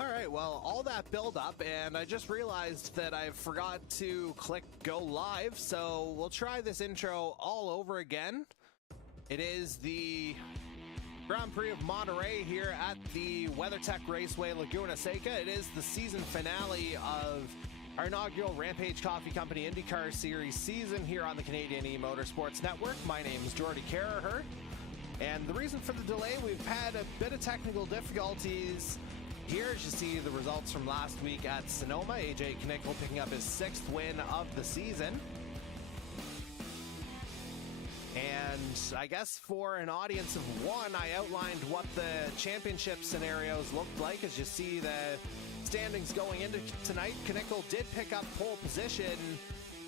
All right, well, all that build up, and I just realized that I forgot to click go live, so we'll try this intro all over again. It is the Grand Prix of Monterey here at the WeatherTech Raceway, Laguna Seca. It is the season finale of our inaugural Rampage Coffee Co IndyCar Series season here on the Canadian E-Motorsports Network. My name is Jordy Carraher, and the reason for the delay, we've had a bit of technical difficulties. Here, as you see the results from last week at Sonoma, AJ Knickel picking up his 6th win of the season. And I guess for an audience of one, I outlined what the championship scenarios looked like. As you see the standings going into tonight, Knickel did pick up pole position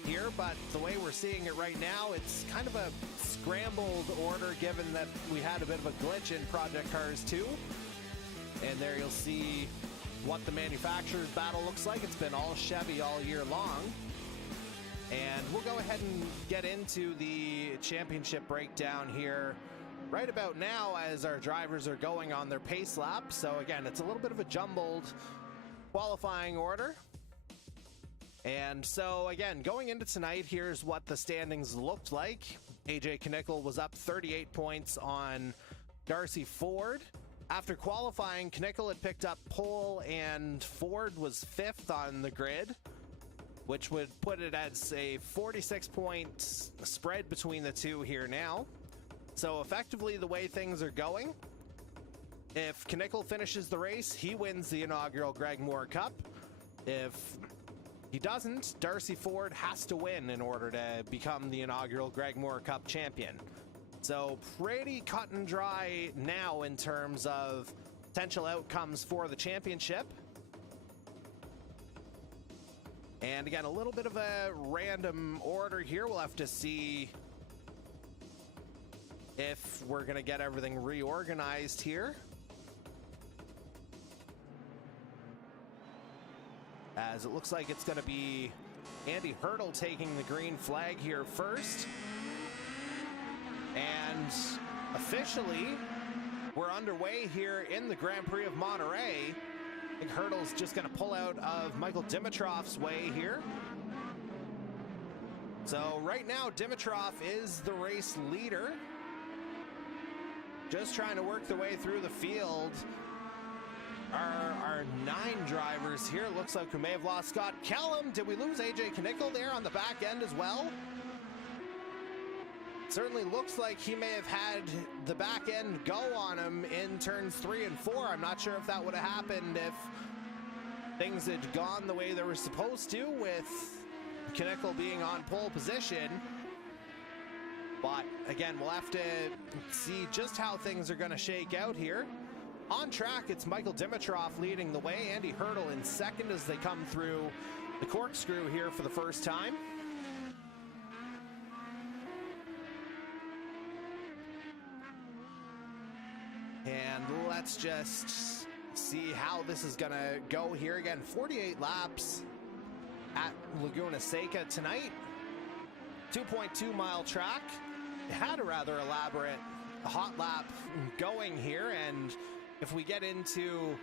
here, but the way we're seeing it right now, it's kind of a scrambled order given that we had a bit of a glitch in Project Cars 2. And there you'll see what the manufacturer's battle looks like. It's been all Chevy all year long. And we'll go ahead and get into the championship breakdown here right about now as our drivers are going on their pace lap. So again, it's a little bit of a jumbled qualifying order. And so again, going into tonight, here's what the standings looked like. AJ Knickel was up 38 points on Darcy Ford. After qualifying, Knickel had picked up pole and Ford was 5th on the grid, which would put it as a 46-point spread between the two here now. So effectively, the way things are going, if Knickel finishes the race, he wins the inaugural Greg Moore Cup. If he doesn't, Darcy Ford has to win in order to become the inaugural Greg Moore Cup champion. So pretty cut and dry now in terms of potential outcomes for the championship. And again, a little bit of a random order here. We'll have to see if we're going to get everything reorganized here. As it looks like it's going to be Andy Hurdle taking the green flag here first. And officially, we're underway here in the Grand Prix of Monterey. I think Hurdle's just going to pull out of Michael Dimitrov's way here. So right now, Dimitrov is the race leader. Just trying to work their way through the field. Our 9 drivers here. Looks like we may have lost Scott Kellum. Did we lose AJ Knickel there on the back end as well? Certainly looks like he may have had the back end go on him in turns 3 and 4. I'm not sure if that would have happened if things had gone the way they were supposed to with Knickel being on pole position. But again, we'll have to see just how things are going to shake out here. On track, it's Michael Dimitrov leading the way. Andy Hurdle in second as they come through the corkscrew here for the first time. And let's just see how this is going to go here. Again, 48 laps at Laguna Seca tonight. 2.2 mile track. It had a rather elaborate hot lap going here. And if we get into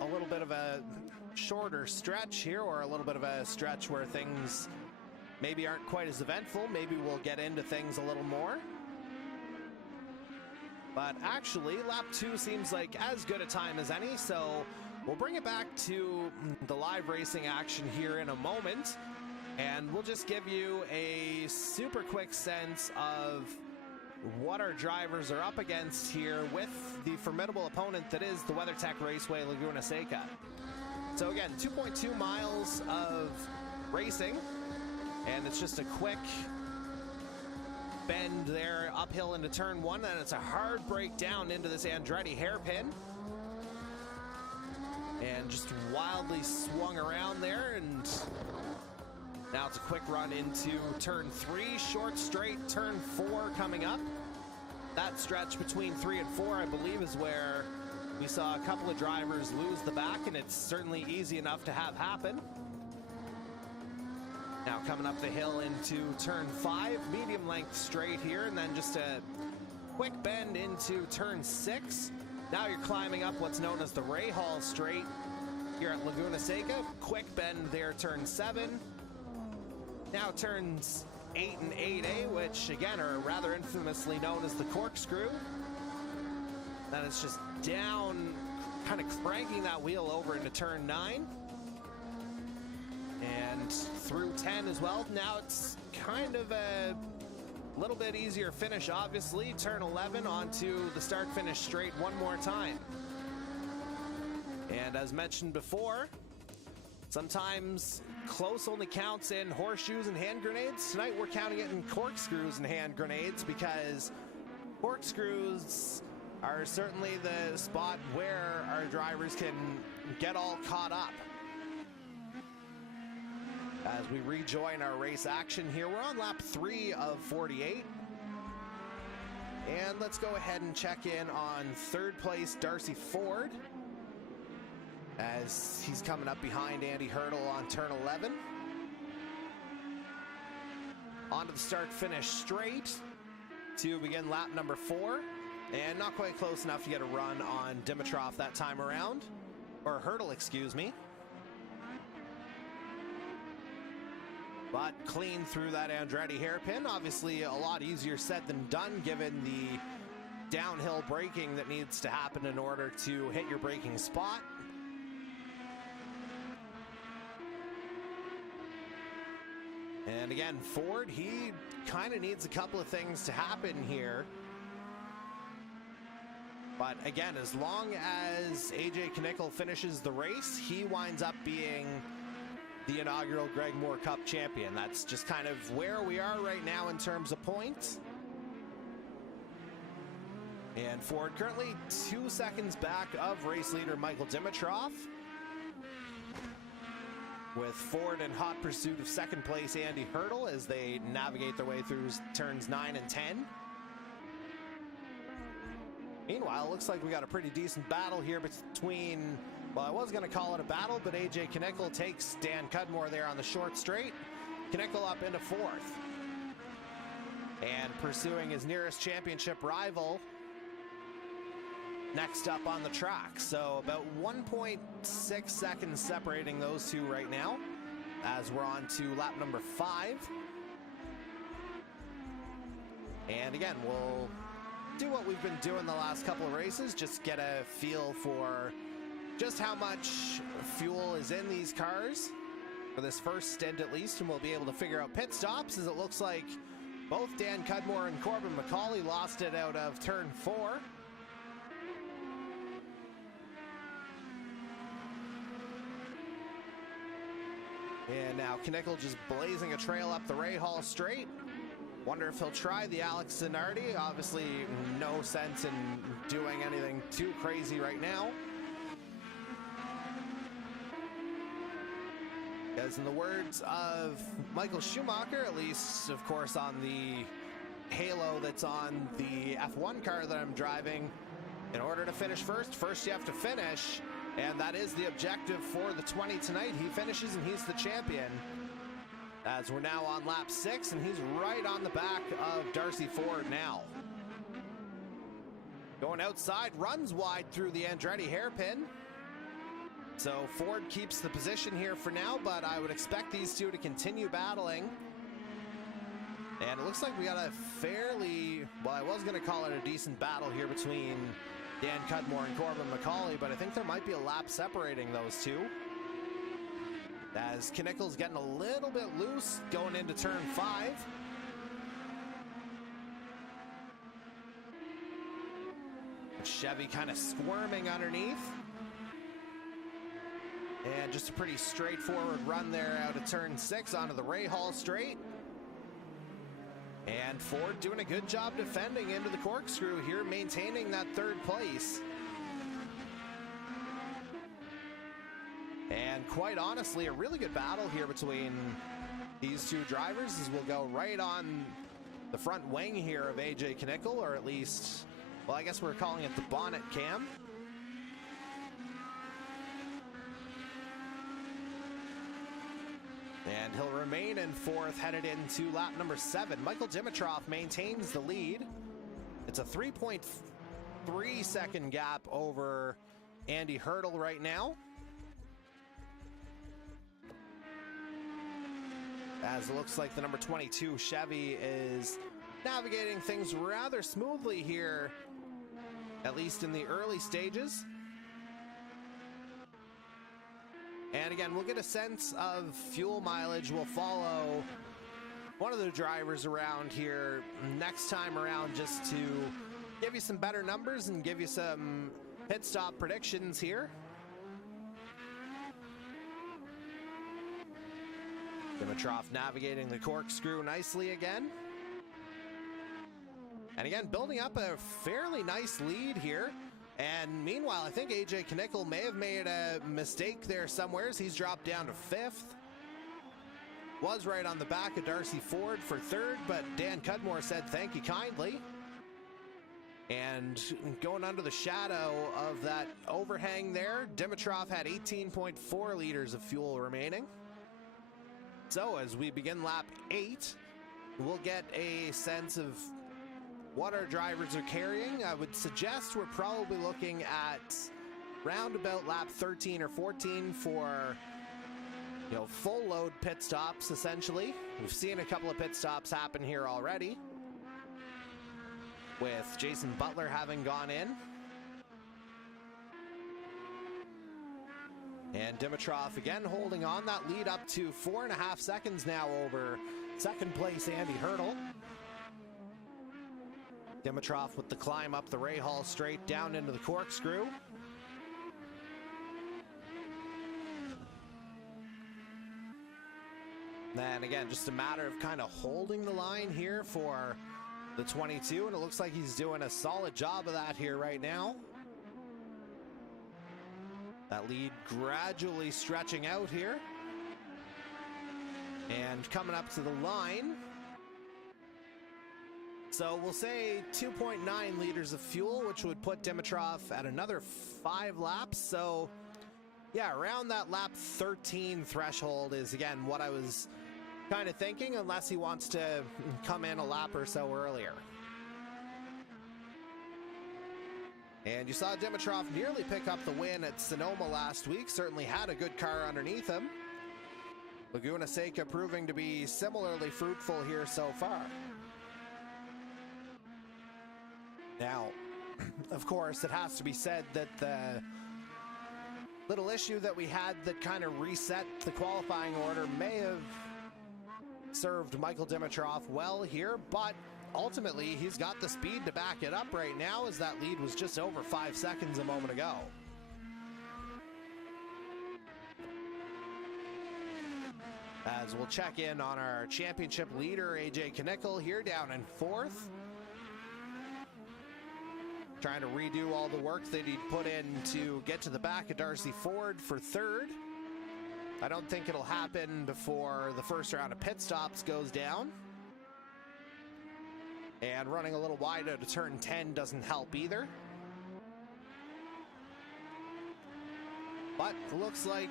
a little bit of a shorter stretch here, or a little bit of a stretch where things maybe aren't quite as eventful, maybe we'll get into things a little more. But actually, lap 2 seems like as good a time as any, so we'll bring it back to the live racing action here in a moment, and we'll just give you a super quick sense of what our drivers are up against here with the formidable opponent that is the WeatherTech Raceway Laguna Seca. So again, 2.2 miles of racing, and it's just a quick bend there uphill into turn 1, and it's a hard break down into this Andretti hairpin, and just wildly swung around there. And now it's a quick run into turn 3, short straight, turn 4 coming up. That stretch between 3 and 4, I believe, is where we saw a couple of drivers lose the back, and it's certainly easy enough to have happen. Now coming up the hill into turn 5, medium length straight here, and then just a quick bend into turn 6. Now you're climbing up what's known as the Ray Hall straight, here at Laguna Seca. Quick bend there, turn 7. Now turns 8 and 8A, which again are rather infamously known as the corkscrew. Then it's just down, kind of cranking that wheel over into turn 9. And through 10 as well. Now it's kind of a little bit easier finish, obviously. Turn 11 onto the start-finish straight one more time. And as mentioned before, sometimes close only counts in horseshoes and hand grenades. Tonight we're counting it in corkscrews and hand grenades, because corkscrews are certainly the spot where our drivers can get all caught up. As we rejoin our race action here, we're on lap 3 of 48. And let's go ahead and check in on third place Darcy Ford, as he's coming up behind Andy Hurdle on turn 11. Onto the start-finish straight to begin lap number 4. And not quite close enough to get a run on Dimitrov that time around. Or Hurdle, excuse me. But clean through that Andretti hairpin. Obviously a lot easier said than done, given the downhill braking that needs to happen in order to hit your braking spot. And again, Ford, he kind of needs a couple of things to happen here. But again, as long as AJ Knickel finishes the race, he winds up being the inaugural Greg Moore Cup champion. That's just kind of where we are right now in terms of points. And Ford currently 2 seconds back of race leader Michael Dimitrov, with Ford in hot pursuit of second place Andy Hurdle as they navigate their way through turns 9 and 10. Meanwhile, it looks like we got a pretty decent battle here between, well, I was going to call it a battle, but AJ Knickel takes Dan Cudmore there on the short straight. Knickel up into 4th. And pursuing his nearest championship rival next up on the track. So about 1.6 seconds separating those two right now, as we're on to lap number 5. And again, we'll do what we've been doing the last couple of races, just get a feel for just how much fuel is in these cars for this first stint at least, and we'll be able to figure out pit stops, as it looks like both Dan Cudmore and Corbin McCauley lost it out of turn 4. And now Knickel just blazing a trail up the Rahal straight. Wonder if he'll try the Alex Zanardi. Obviously no sense in doing anything too crazy right now, as in the words of Michael Schumacher, at least of course on the halo that's on the F1 car that I'm driving, in order to finish first you have to finish. And that is the objective for the 20 tonight. He finishes and he's the champion. As we're now on lap 6, and he's right on the back of Darcy Ford now. Going outside, runs wide through the Andretti hairpin. So Ford keeps the position here for now, but I would expect these two to continue battling. And it looks like we got a fairly, well, I was going to call it a decent battle here between Dan Cudmore and Corbin McCauley, but I think there might be a lap separating those two, as Knickel's getting a little bit loose going into turn 5. Chevy kind of squirming underneath. And just a pretty straightforward run there out of turn 6 onto the Rahal straight. And Ford doing a good job defending into the corkscrew here, maintaining that 3rd place. And quite honestly, a really good battle here between these two drivers, as we'll go right on the front wing here of AJ Knickel, or at least, well, I guess we're calling it the bonnet cam. And he'll remain in 4th, headed into lap number 7. Michael Dimitrov maintains the lead. It's a 3.3 second gap over Andy Hurdle right now. as it looks like the number 22 Chevy is navigating things rather smoothly here, at least in the early stages. And again, we'll get a sense of fuel mileage. We'll follow one of the drivers around here next time around just to give you some better numbers and give you some pit stop predictions here. Dimitrov navigating the corkscrew nicely again. And again, building up a fairly nice lead here. And meanwhile, I think AJ Knickel may have made a mistake there somewhere. He's dropped down to 5th. Was right on the back of Darcy Ford for 3rd, but Dan Cudmore said thank you kindly. And going under the shadow of that overhang there, Dimitrov had 18.4 liters of fuel remaining. So as we begin lap 8, we'll get a sense of what our drivers are carrying. I would suggest we're probably looking at roundabout lap 13 or 14 for, you know, full load pit stops essentially. We've seen a couple of pit stops happen here already, with Jason Butler having gone in. And Dimitrov again holding on. That lead up to 4.5 seconds now over second place Andy Hurdle. Dimitrov with the climb up the Rahal straight down into the corkscrew. Then again, just a matter of kind of holding the line here for the 22, and it looks like he's doing a solid job of that here right now. That lead gradually stretching out here. And coming up to the line. So we'll say 2.9 liters of fuel, which would put Dimitrov at another 5 laps. So yeah, around that lap 13 threshold is again what I was kind of thinking, unless he wants to come in a lap or so earlier. And you saw Dimitrov nearly pick up the win at Sonoma last week. Certainly had a good car underneath him. Laguna Seca proving to be similarly fruitful here so far. Now, of course, it has to be said that the little issue that we had that kind of reset the qualifying order may have served Michael Dimitrov well here, but ultimately he's got the speed to back it up right now, as that lead was just over 5 seconds a moment ago. As we'll check in on our championship leader, AJ Knickel, here down in 4th. Trying to redo all the work that he'd put in to get to the back of Darcy Ford for 3rd. I don't think it'll happen before the first round of pit stops goes down. And running a little wide out of turn 10 doesn't help either. But it looks like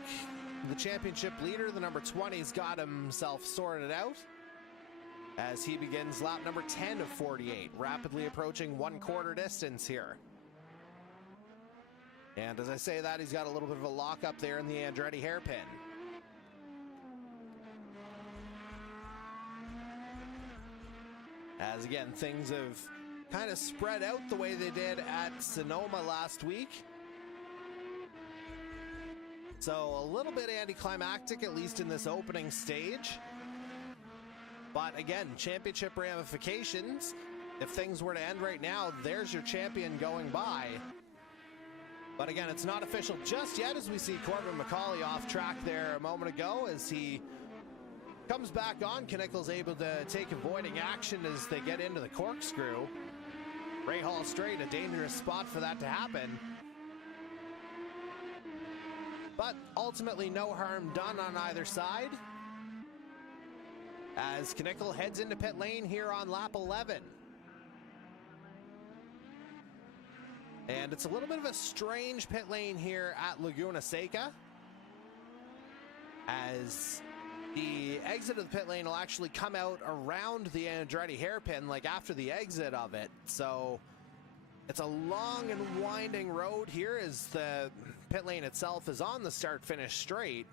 the championship leader, the number 20's got himself sorted out, as he begins lap number 10 of 48, rapidly approaching 1/4 distance here. And as I say that, he's got a little bit of a lock up there in the Andretti hairpin. As again, things have kind of spread out the way they did at Sonoma last week. So a little bit anticlimactic, at least in this opening stage. But again, championship ramifications. If things were to end right now, there's your champion going by. But again, it's not official just yet, as we see Corbin McCauley off track there a moment ago as he comes back on. Knickel's able to take avoiding action as they get into the corkscrew. Rahal straight, a dangerous spot for that to happen. But ultimately no harm done on either side, as Knickel heads into pit lane here on lap 11. And it's a little bit of a strange pit lane here at Laguna Seca, as the exit of the pit lane will actually come out around the Andretti hairpin, like after the exit of it. So it's a long and winding road here, as the pit lane itself is on the start-finish straight.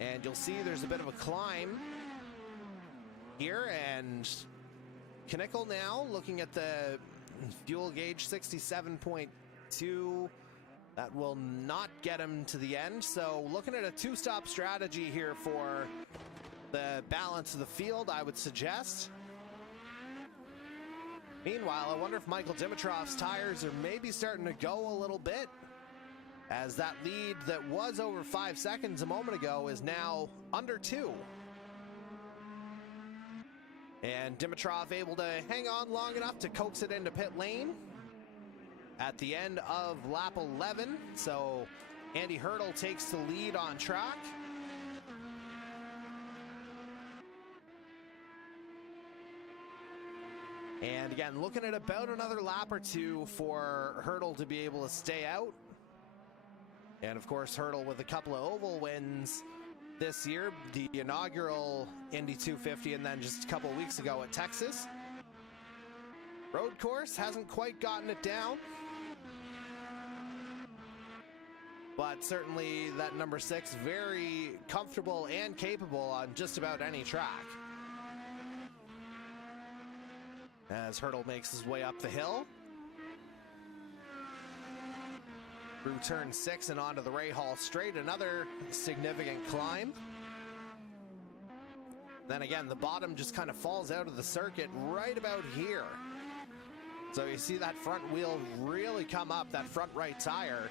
And you'll see there's a bit of a climb here, and Knickel now looking at the fuel gauge, 67.2. That will not get him to the end. So looking at a two-stop strategy here for the balance of the field, I would suggest. Meanwhile, I wonder if Michael Dimitrov's tires are maybe starting to go a little bit, as that lead that was over 5 seconds a moment ago is now under 2. And Dimitrov able to hang on long enough to coax it into pit lane at the end of lap 11. So Andy Hurdle takes the lead on track. And again, looking at about another lap or two for Hurdle to be able to stay out. And of course, Hurdle with a couple of oval wins this year, the inaugural Indy 250, and then just a couple of weeks ago at Texas. Road course hasn't quite gotten it down, but certainly that number 6 very comfortable and capable on just about any track. As Hurdle makes his way up the hill through turn 6 and onto the Ray Hall straight, another significant climb. Then again, the bottom just kind of falls out of the circuit right about here. So you see that front wheel really come up, that front right tire.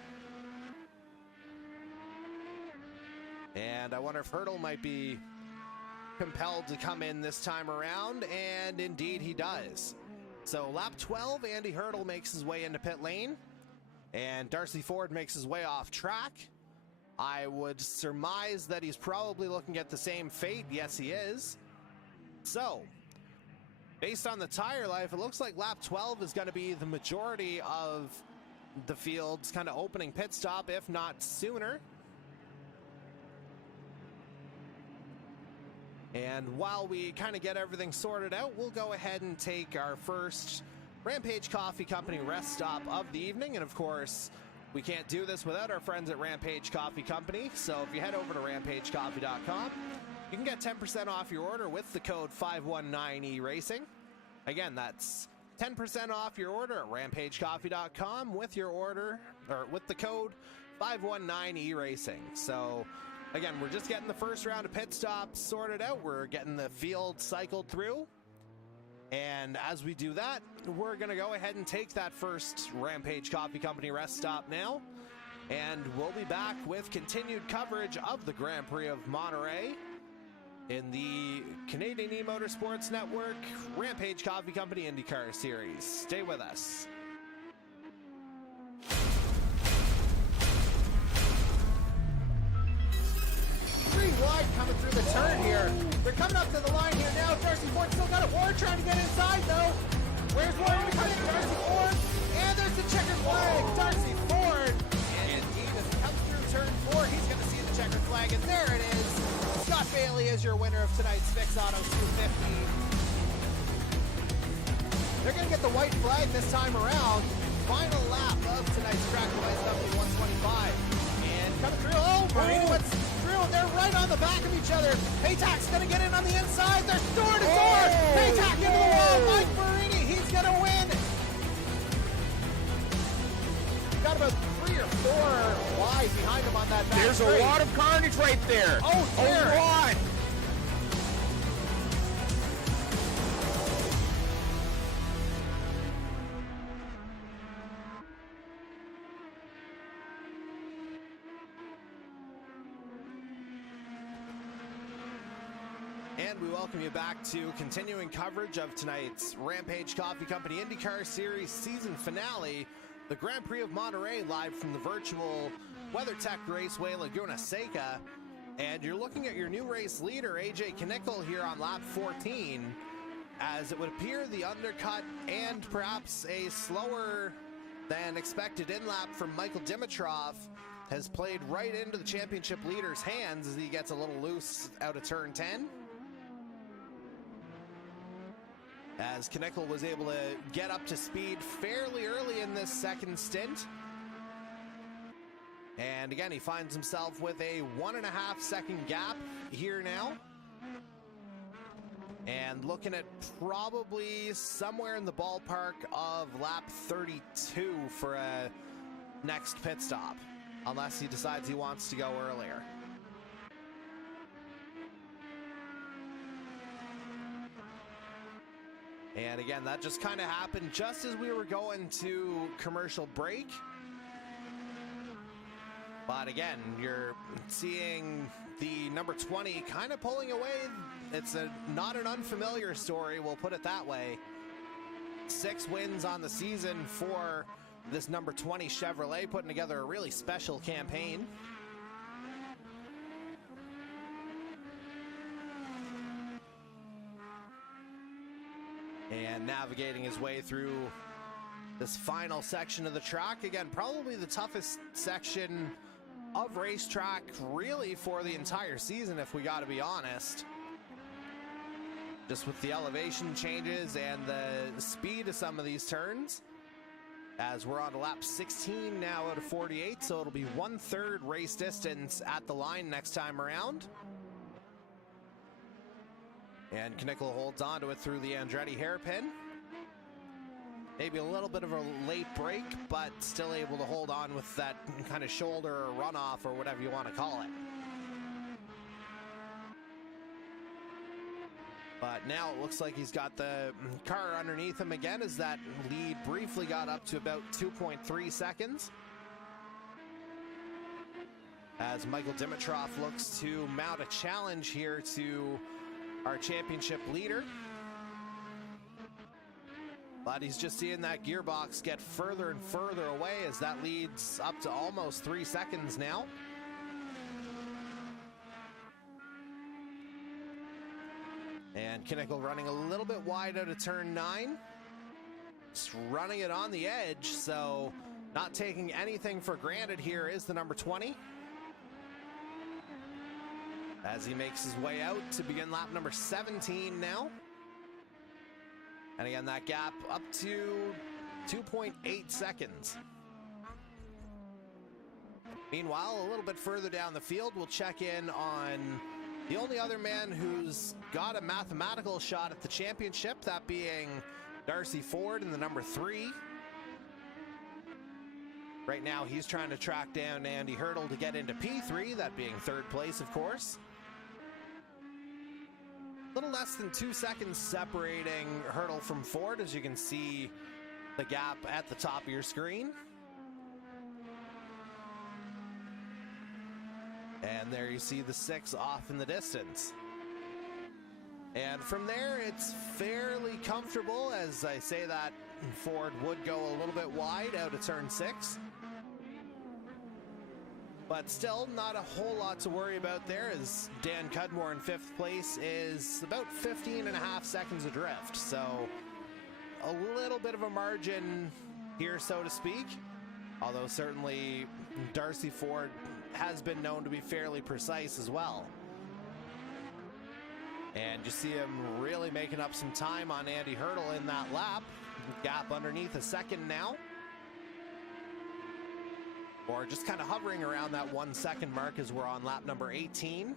And I wonder if Hurdle might be compelled to come in this time around, and indeed he does. So lap 12, Andy Hurdle makes his way into pit lane, and Darcy Ford makes his way off track. I would surmise that he's probably looking at the same fate. Yes, he is. So, based on the tire life, it looks like lap 12 is going to be the majority of the field's kind of opening pit stop, if not sooner. And while we kind of get everything sorted out, we'll go ahead and take our first Rampage Coffee Company rest stop of the evening. And of course, we can't do this without our friends at Rampage Coffee Company. So if you head over to rampagecoffee.com, you can get 10% off your order with the code 519E-Racing. Again, that's 10% off your order at rampagecoffee.com with your order, or with the code 519E-Racing. So again, we're just getting the first round of pit stops sorted out. We're getting the field cycled through. And as we do that, we're going to go ahead and take that first Rampage Coffee Company rest stop now. And we'll be back with continued coverage of the Grand Prix of Monterey in the Canadian E-Motorsports Network Rampage Coffee Company IndyCar Series. Stay with us. 3 wide coming through the turn here. They're coming up to the line here now. Darcy Ford still got it. Ward trying to get inside though. Where's Ward? Darcy Ford. And there's the checkered flag. Darcy Ford. And indeed, as he comes through turn 4, he's going to see the checkered flag. And there it is. Scott Bailey is your winner of tonight's Fix Auto 250. They're going to get the white flag this time around. Final lap of tonight's track device W125. And coming through. Oh, Marini went through. They're right on the back of each other. Paytack's going to get in on the inside. They're door to door. Paytack into the wall. Mike Marini, he's going to win. Got about 3 or 4 wide behind him on that back. There's straight. A lot of carnage right there. Oh, there. A lot. And we welcome you back to continuing coverage of tonight's Rampage Coffee Company IndyCar Series season finale, the Grand Prix of Monterey, live from the virtual WeatherTech Raceway, Laguna Seca. And you're looking at your new race leader, AJ Knickel, here on lap 14, as it would appear the undercut and perhaps a slower than expected in-lap from Michael Dimitrov has played right into the championship leader's hands as he gets a little loose out of turn 10. As Knickel was able to get up to speed fairly early in this second stint. And again, he finds himself with a 1.5 second gap here now. And looking at probably somewhere in the ballpark of lap 32 for a next pit stop, unless he decides he wants to go earlier. And again, that just kind of happened just as we were going to commercial break. But again, you're seeing the number 20 kind of pulling away. It's not an unfamiliar story, we'll put it that way. 6 wins on the season for this number 20 Chevrolet, putting together a really special campaign. And navigating his way through this final section of the track. Again, probably the toughest section of racetrack really for the entire season, if we got to be honest. Just with the elevation changes and the speed of some of these turns. As we're on to lap 16 now out of 48, so it'll be 1/3 race distance at the line next time around. And Knickel holds on to it through the Andretti hairpin. Maybe a little bit of a late break, but still able to hold on with that kind of shoulder or runoff or whatever you want to call it. But now it looks like he's got the car underneath him again, as that lead briefly got up to about 2.3 seconds. As Michael Dimitrov looks to mount a challenge here to our championship leader. But he's just seeing that gearbox get further and further away as that leads up to almost 3 seconds now. And Knickel running a little bit wide out of turn 9. Just running it on the edge, so not taking anything for granted here is the number 20. As he makes his way out to begin lap number 17 now. And again, that gap up to 2.8 seconds. Meanwhile, a little bit further down the field, we'll check in on the only other man who's got a mathematical shot at the championship, that being Darcy Ford in the number 3. Right now, he's trying to track down Andy Hurdle to get into P3, that being 3rd place, of course. A little less than 2 seconds separating Hurdle from Ford, as you can see the gap at the top of your screen. And there you see the 6 off in the distance. And from there, it's fairly comfortable. As I say that, Ford would go a little bit wide out of turn 6. But still, not a whole lot to worry about there, as Dan Cudmore in 5th place is about 15.5 seconds adrift. So a little bit of a margin here, so to speak. Although certainly Darcy Ford has been known to be fairly precise as well. And you see him really making up some time on Andy Hurdle in that lap. Gap underneath a second now. Or just kind of hovering around that 1 second mark as we're on lap number 18.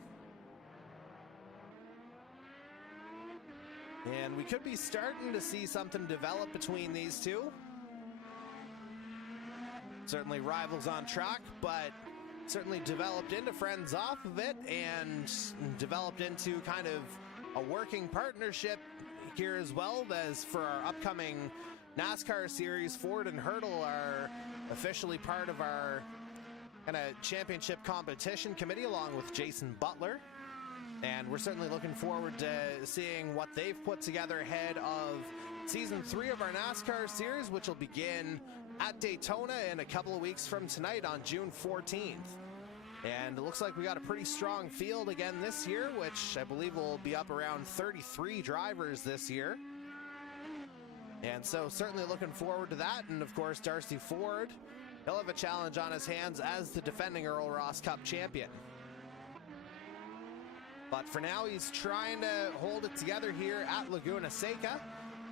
And we could be starting to see something develop between these two. Certainly rivals on track, but certainly developed into friends off of it, and developed into kind of a working partnership here as well. As for our upcoming NASCAR series, Ford and Hurdle are officially part of our kind of championship competition committee, along with Jason Butler. And we're certainly looking forward to seeing what they've put together ahead of season 3 of our NASCAR series, which will begin at Daytona in a couple of weeks from tonight on June 14th. And it looks like we got a pretty strong field again this year, which I believe will be up around 33 drivers this year. And so certainly looking forward to that. And of course, Darcy Ford, he'll have a challenge on his hands as the defending Earl Ross Cup champion. But for now, he's trying to hold it together here at Laguna Seca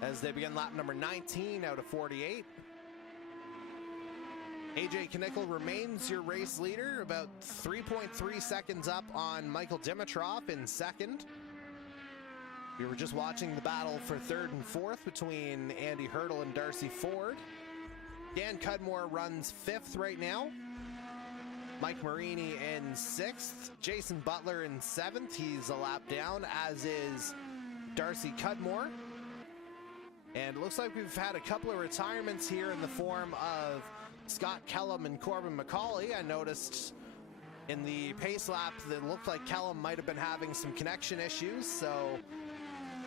as they begin lap number 19 out of 48. AJ Knickel remains your race leader, about 3.3 seconds up on Michael Dimitrov in second. We were just watching the battle for third and fourth between Andy Hurdle and Darcy Ford. Dan Cudmore runs fifth right now. Mike Marini in sixth. Jason Butler in seventh. He's a lap down, as is Darcy Cudmore. And it looks like we've had a couple of retirements here in the form of Scott Kellum and Corbin McCauley. I noticed in the pace lap that it looked like Kellum might have been having some connection issues, so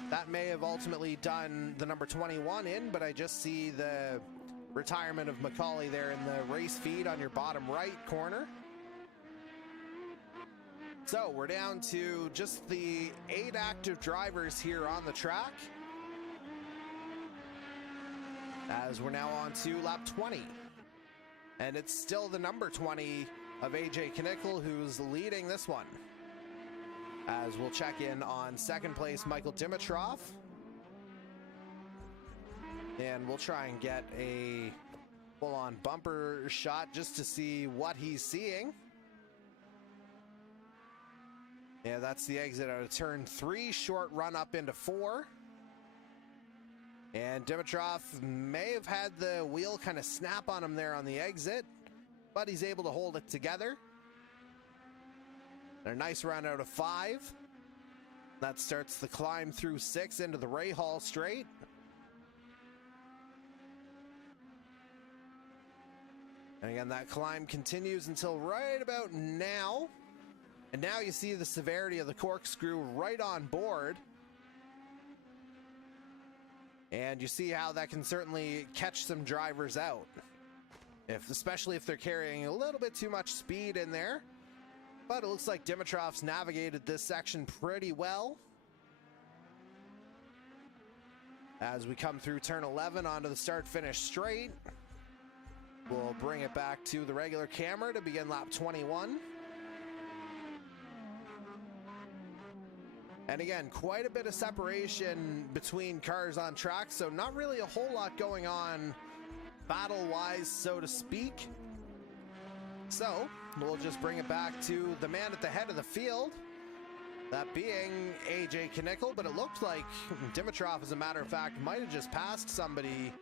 that may have ultimately done the number 21 in, but I just see the retirement of McCauley there in the race feed on your bottom right corner. So we're down to just the 8 active drivers here on the track, as we're now on to lap 20. And it's still the number 20 of AJ Knickel who's leading this one. As we'll check in on second place, Michael Dimitrov. And we'll try and get a full-on bumper shot just to see what he's seeing. Yeah, that's the exit out of turn 3, short run up into 4. And Dimitrov may have had the wheel kind of snap on him there on the exit, but he's able to hold it together. And a nice run out of 5. That starts the climb through 6 into the Ray Hall straight. And again, that climb continues until right about now. And now you see the severity of the corkscrew right on board. And you see how that can certainly catch some drivers out, especially if they're carrying a little bit too much speed in there. But it looks like Dimitrov's navigated this section pretty well. As we come through turn 11 onto the start-finish straight, we'll bring it back to the regular camera to begin lap 21. And again, quite a bit of separation between cars on track, so not really a whole lot going on battle-wise, so to speak. So we'll just bring it back to the man at the head of the field, that being AJ Knickel, but it looked like Dimitrov, as a matter of fact, might have just passed somebody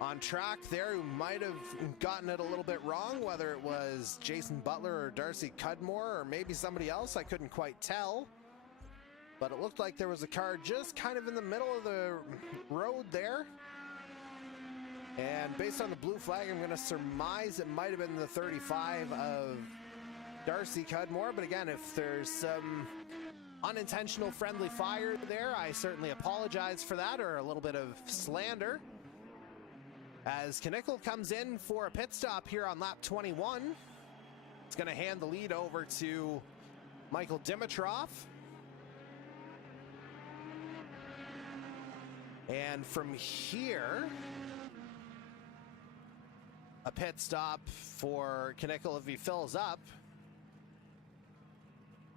on track there who might have gotten it a little bit wrong, whether it was Jason Butler or Darcy Cudmore or maybe somebody else. I couldn't quite tell. But it looked like there was a car just kind of in the middle of the road there. And based on the blue flag, I'm going to surmise it might have been the 35 of Darcy Cudmore. But again, if there's some unintentional friendly fire there, I certainly apologize for that, or a little bit of slander. As Knickel comes in for a pit stop here on lap 21, it's going to hand the lead over to Michael Dimitrov. And from here, a pit stop for Knickel if he fills up.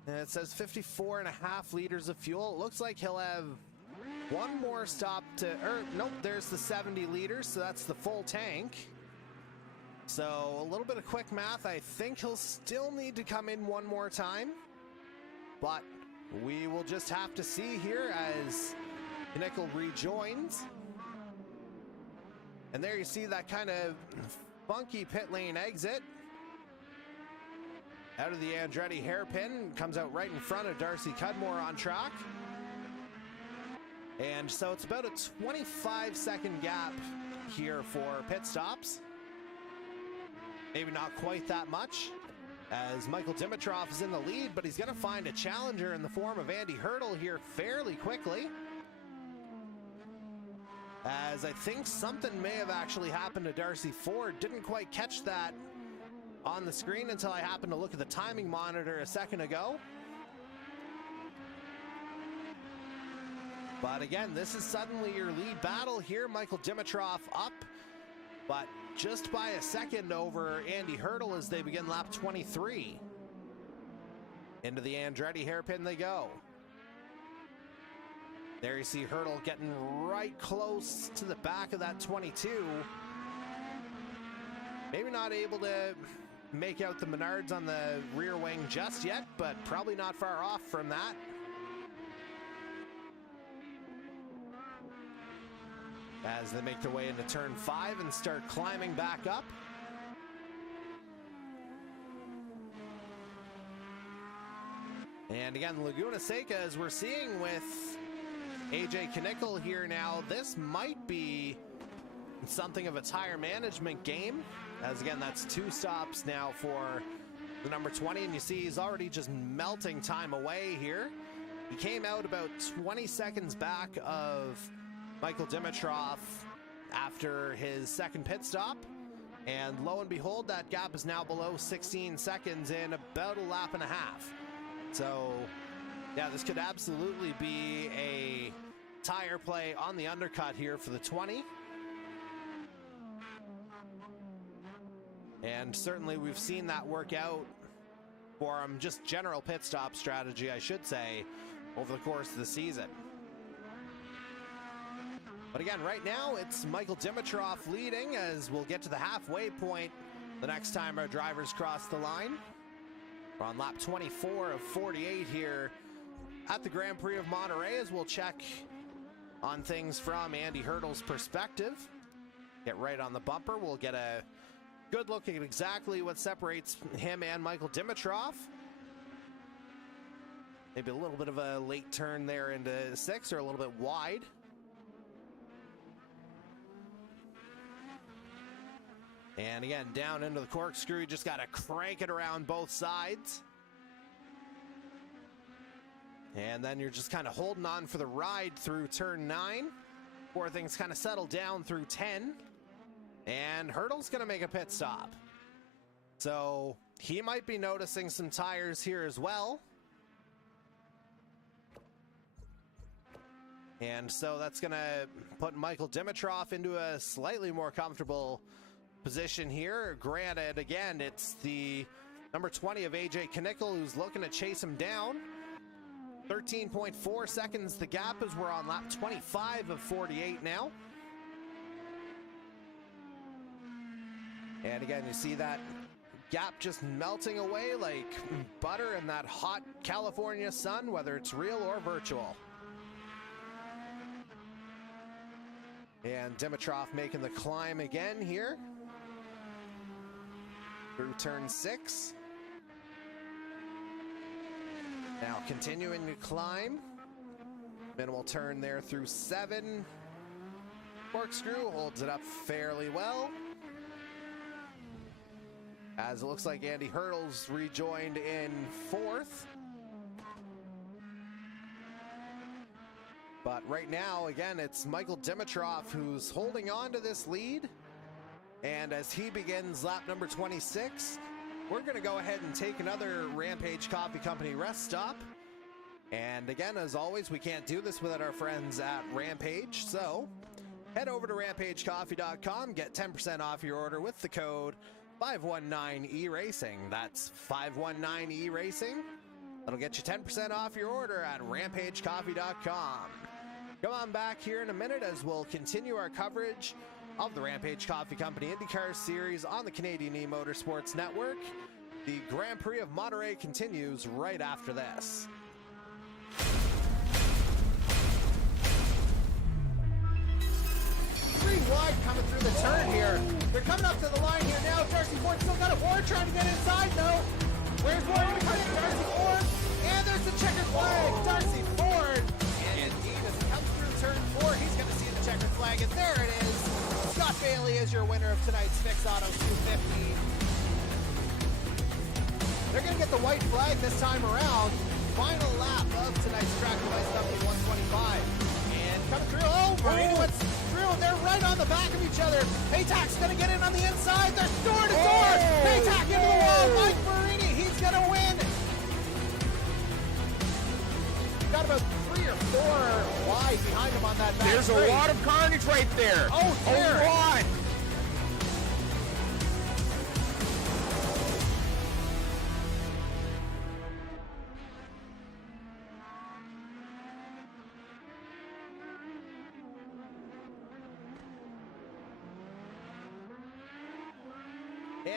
And it says 54.5 liters of fuel. It looks like he'll have one more stop to, nope, there's the 70 liters, so that's the full tank. So a little bit of quick math, I think he'll still need to come in one more time. But we will just have to see here as Knickel rejoins. And there you see that kind of funky pit lane exit out of the Andretti hairpin, comes out right in front of Darcy Cudmore on track. And so it's about a 25-second gap here for pit stops. Maybe not quite that much, as Michael Dimitrov is in the lead, but he's going to find a challenger in the form of Andy Hurdle here fairly quickly. As I think something may have actually happened to Darcy Ford. Didn't quite catch that on the screen until I happened to look at the timing monitor a second ago. But again, this is suddenly your lead battle here. Michael Dimitrov up, but just by a second over Andy Hurdle as they begin lap 23. Into the Andretti hairpin they go. There you see Hurdle getting right close to the back of that 22. Maybe not able to make out the Menards on the rear wing just yet, but probably not far off from that. As they make their way into turn 5 and start climbing back up. And again, Laguna Seca, as we're seeing with AJ Knickel here now, this might be something of a tire management game. As again, that's 2 stops now for the number 20, and you see he's already just melting time away here. He came out about 20 seconds back of Michael Dimitrov after his second pit stop, and lo and behold, that gap is now below 16 seconds in about a lap and a half. So yeah, this could absolutely be a tire play on the undercut here for the 20. And certainly we've seen that work out for him, just general pit stop strategy, I should say, over the course of the season. But again, right now, it's Michael Dimitrov leading, as we'll get to the halfway point the next time our drivers cross the line. We're on lap 24 of 48 here at the Grand Prix of Monterey, as we'll check on things from Andy Hurdle's perspective. Get right on the bumper. We'll get a good look at exactly what separates him and Michael Dimitrov. Maybe a little bit of a late turn there into 6, or a little bit wide. And again, down into the corkscrew, you just got to crank it around both sides. And then you're just kind of holding on for the ride through turn 9, before things kind of settle down through 10. And Hurdle's going to make a pit stop. So he might be noticing some tires here as well. And so that's going to put Michael Dimitrov into a slightly more comfortable position here. Granted, again, it's the number 20 of AJ Knickel who's looking to chase him down. 13.4 seconds the gap, as we're on lap 25 of 48 now. And again, you see that gap just melting away like butter in that hot California sun, whether it's real or virtual. And Dimitrov making the climb again here through turn 6. Now continuing to climb. Minimal turn there through 7. Corkscrew holds it up fairly well, as it looks like Andy Hurdle's rejoined in 4th. But right now, again, it's Michael Dimitrov who's holding on to this lead. And as he begins lap number 26, we're going to go ahead and take another Rampage Coffee Company rest stop. And again, as always, we can't do this without our friends at Rampage. So head over to rampagecoffee.com, get 10% off your order with the code 519E-Racing. That's 519E-Racing. That'll get you 10% off your order at rampagecoffee.com. Come on back here in a minute as we'll continue our coverage of the Rampage Coffee Company IndyCar Series on the Canadian E-Motorsports Network. The Grand Prix of Monterey continues right after this. 3 wide coming through the turn here. They're coming up to the line here now. Darcy Ford still got a Ward trying to get inside though. Where's Ward going to come in? Darcy Ford. And there's the checkered flag. Darcy Ford. And indeed, as he comes through turn 4, he's going to see the checkered flag. And there it is. Scott Bailey is your winner of tonight's Fix Auto 250. They're going to get the white flag this time around. Final lap of tonight's track device number 125. And coming through. Oh, Marini went through. They're right on the back of each other. Paytack's going to get in on the inside. They're door to door. Paytack into the wall. Mike Marini, he's going to win. Got about 3 or 4 wide behind him on that back There's straight. a lot of carnage right there. Oh, dear. A lot.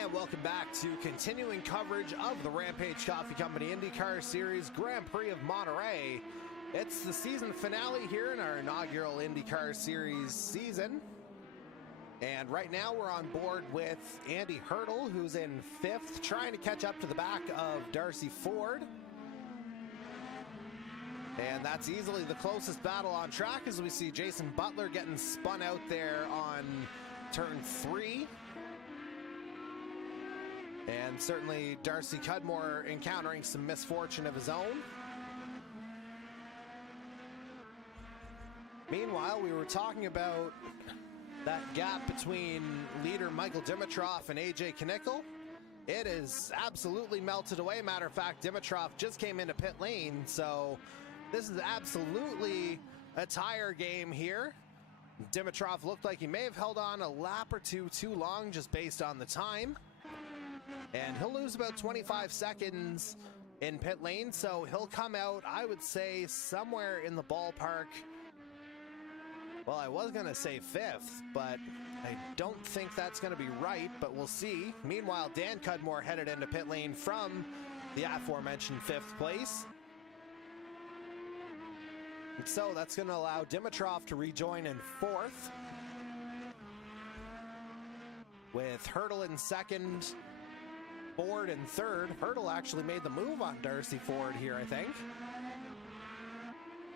And welcome back to continuing coverage of the Rampage Coffee Company IndyCar Series Grand Prix of Monterey. It's the season finale here in our inaugural IndyCar Series season. And right now we're on board with Andy Hurdle, who's in 5th, trying to catch up to the back of Darcy Ford. And that's easily the closest battle on track as we see Jason Butler getting spun out there on turn 3. And certainly Darcy Cudmore encountering some misfortune of his own. Meanwhile, we were talking about that gap between leader Michael Dimitrov and AJ Knickel. It is absolutely melted away. Matter of fact, Dimitrov just came into pit lane, so this is absolutely a tire game here. Dimitrov looked like he may have held on a lap or two too long just based on the time. And he'll lose about 25 seconds in pit lane, so he'll come out, I would say, somewhere in the ballpark. Well, I was going to say 5th, but I don't think that's going to be right, but we'll see. Meanwhile, Dan Cudmore headed into pit lane from the aforementioned 5th place. And so that's going to allow Dimitrov to rejoin in 4th. With Hurdle in 2nd, Ford in 3rd. Hurdle actually made the move on Darcy Ford here, I think.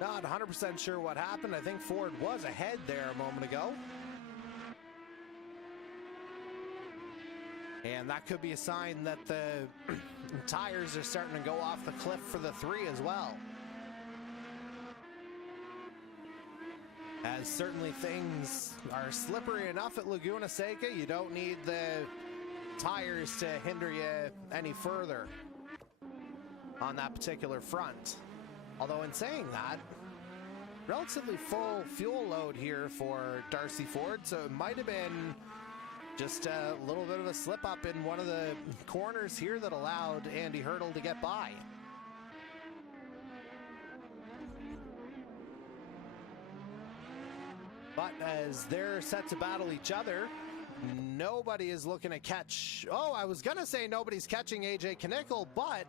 Not 100% sure what happened. I think Ford was ahead there a moment ago. And that could be a sign that the tires are starting to go off the cliff for the 3 as well. As certainly things are slippery enough at Laguna Seca, you don't need the tires to hinder you any further on that particular front. Although in saying that, relatively full fuel load here for Darcy Ford, so it might have been just a little bit of a slip up in one of the corners here that allowed Andy Hurdle to get by. But as they're set to battle each other, nobody is looking to catch... Oh, I was going to say nobody's catching AJ Knickel, but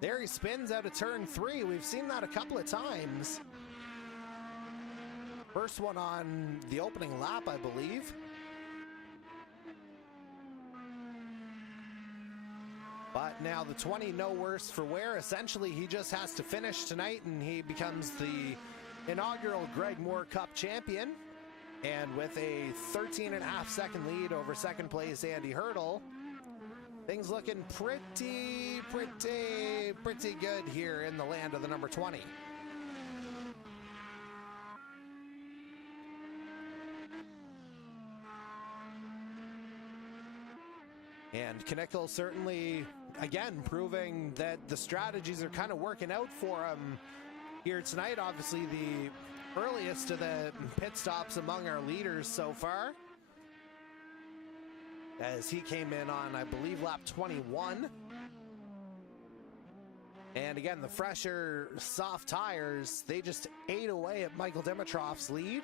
there he spins out of turn 3. We've seen that a couple of times. First one on the opening lap, I believe. But now the 20 no worse for wear. Essentially, he just has to finish tonight and he becomes the inaugural Greg Moore Cup champion. And with a 13.5 second lead over second place Andy Hurdle, things looking pretty good here in the land of the number 20. And Knickel certainly, again, proving that the strategies are kind of working out for him here tonight. Obviously, the earliest of the pit stops among our leaders so far, as he came in on, I believe, lap 21. And again, the fresher, soft tires, they just ate away at Michael Dimitrov's lead.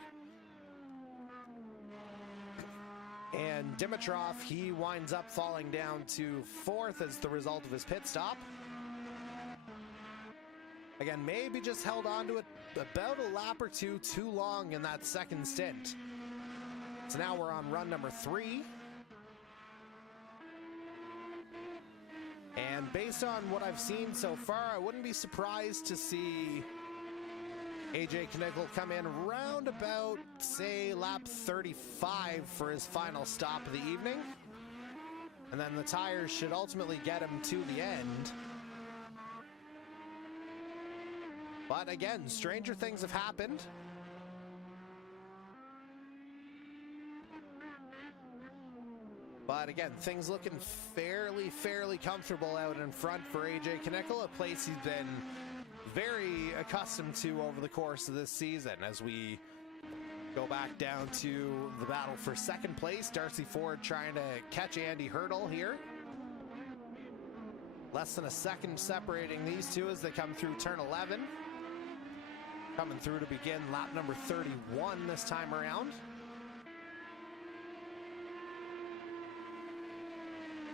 And Dimitrov, he winds up falling down to 4th as the result of his pit stop. Again, maybe just held on to it about a lap or two too long in that second stint. So now we're on run number 3. And based on what I've seen so far, I wouldn't be surprised to see AJ Knickel come in round about, say, lap 35 for his final stop of the evening. And then the tires should ultimately get him to the end. But again, stranger things have happened. But again, things looking fairly comfortable out in front for AJ Knickel, a place he's been very accustomed to over the course of this season. As we go back down to the battle for second place, Darcy Ford trying to catch Andy Hurdle here. Less than a second separating these two as they come through turn 11. Coming through to begin lap number 31 this time around.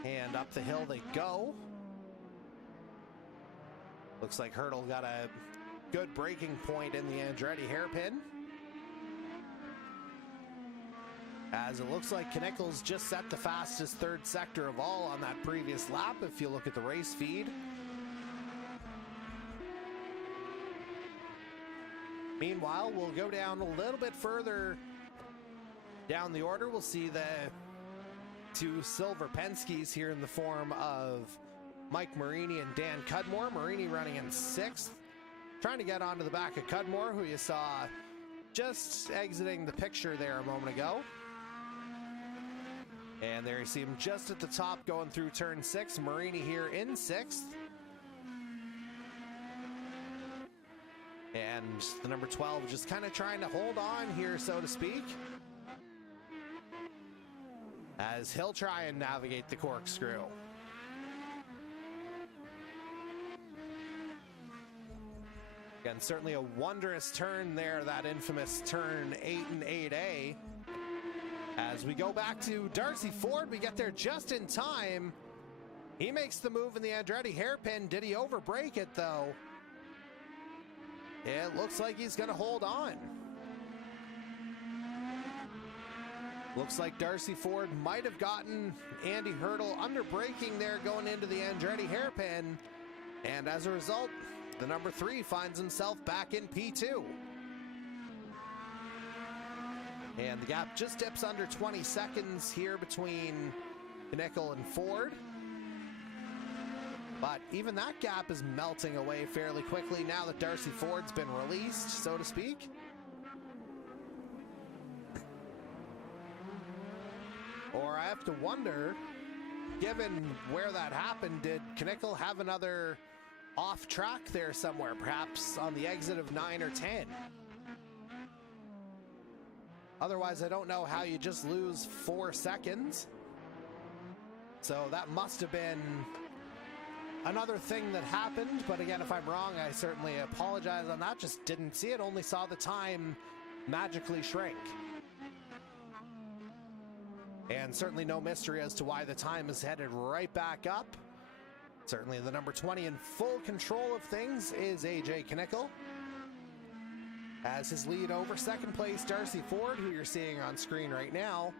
And up the hill they go. Looks like Hurdle got a good braking point in the Andretti hairpin. As it looks like Knickel's just set the fastest third sector of all on that previous lap, if you look at the race feed. Meanwhile, we'll go down a little bit further down the order. We'll see the two silver Penske's here in the form of Mike Marini and Dan Cudmore. Marini running in 6th, trying to get onto the back of Cudmore, who you saw just exiting the picture there a moment ago. And there you see him just at the top going through turn 6. Marini here in 6th. And the number 12 just kind of trying to hold on here, so to speak, as he'll try and navigate the corkscrew. Again, certainly a wondrous turn there, that infamous turn 8 and 8A. As we go back to Darcy Ford, we get there just in time. He makes the move in the Andretti hairpin. Did he overbrake it, though? It looks like he's going to hold on. Looks like Darcy Ford might have gotten Andy Hurdle under braking there going into the Andretti hairpin. And as a result, the number 3 finds himself back in P2. And the gap just dips under 20 seconds here between Nickel and Ford. But even that gap is melting away fairly quickly now that Darcy Ford's been released, so to speak. Or I have to wonder, given where that happened, did Knickel have another off track there somewhere, perhaps on the exit of 9 or 10? Otherwise, I don't know how you just lose 4 seconds. So that must have been another thing that happened. But again, if I'm wrong, I certainly apologize on that. Just didn't see it, only saw the time magically shrink. And certainly no mystery as to why the time is headed right back up. Certainly the number 20 in full control of things is AJ Knickel, as his lead over second place Darcy Ford, who you're seeing on screen right now,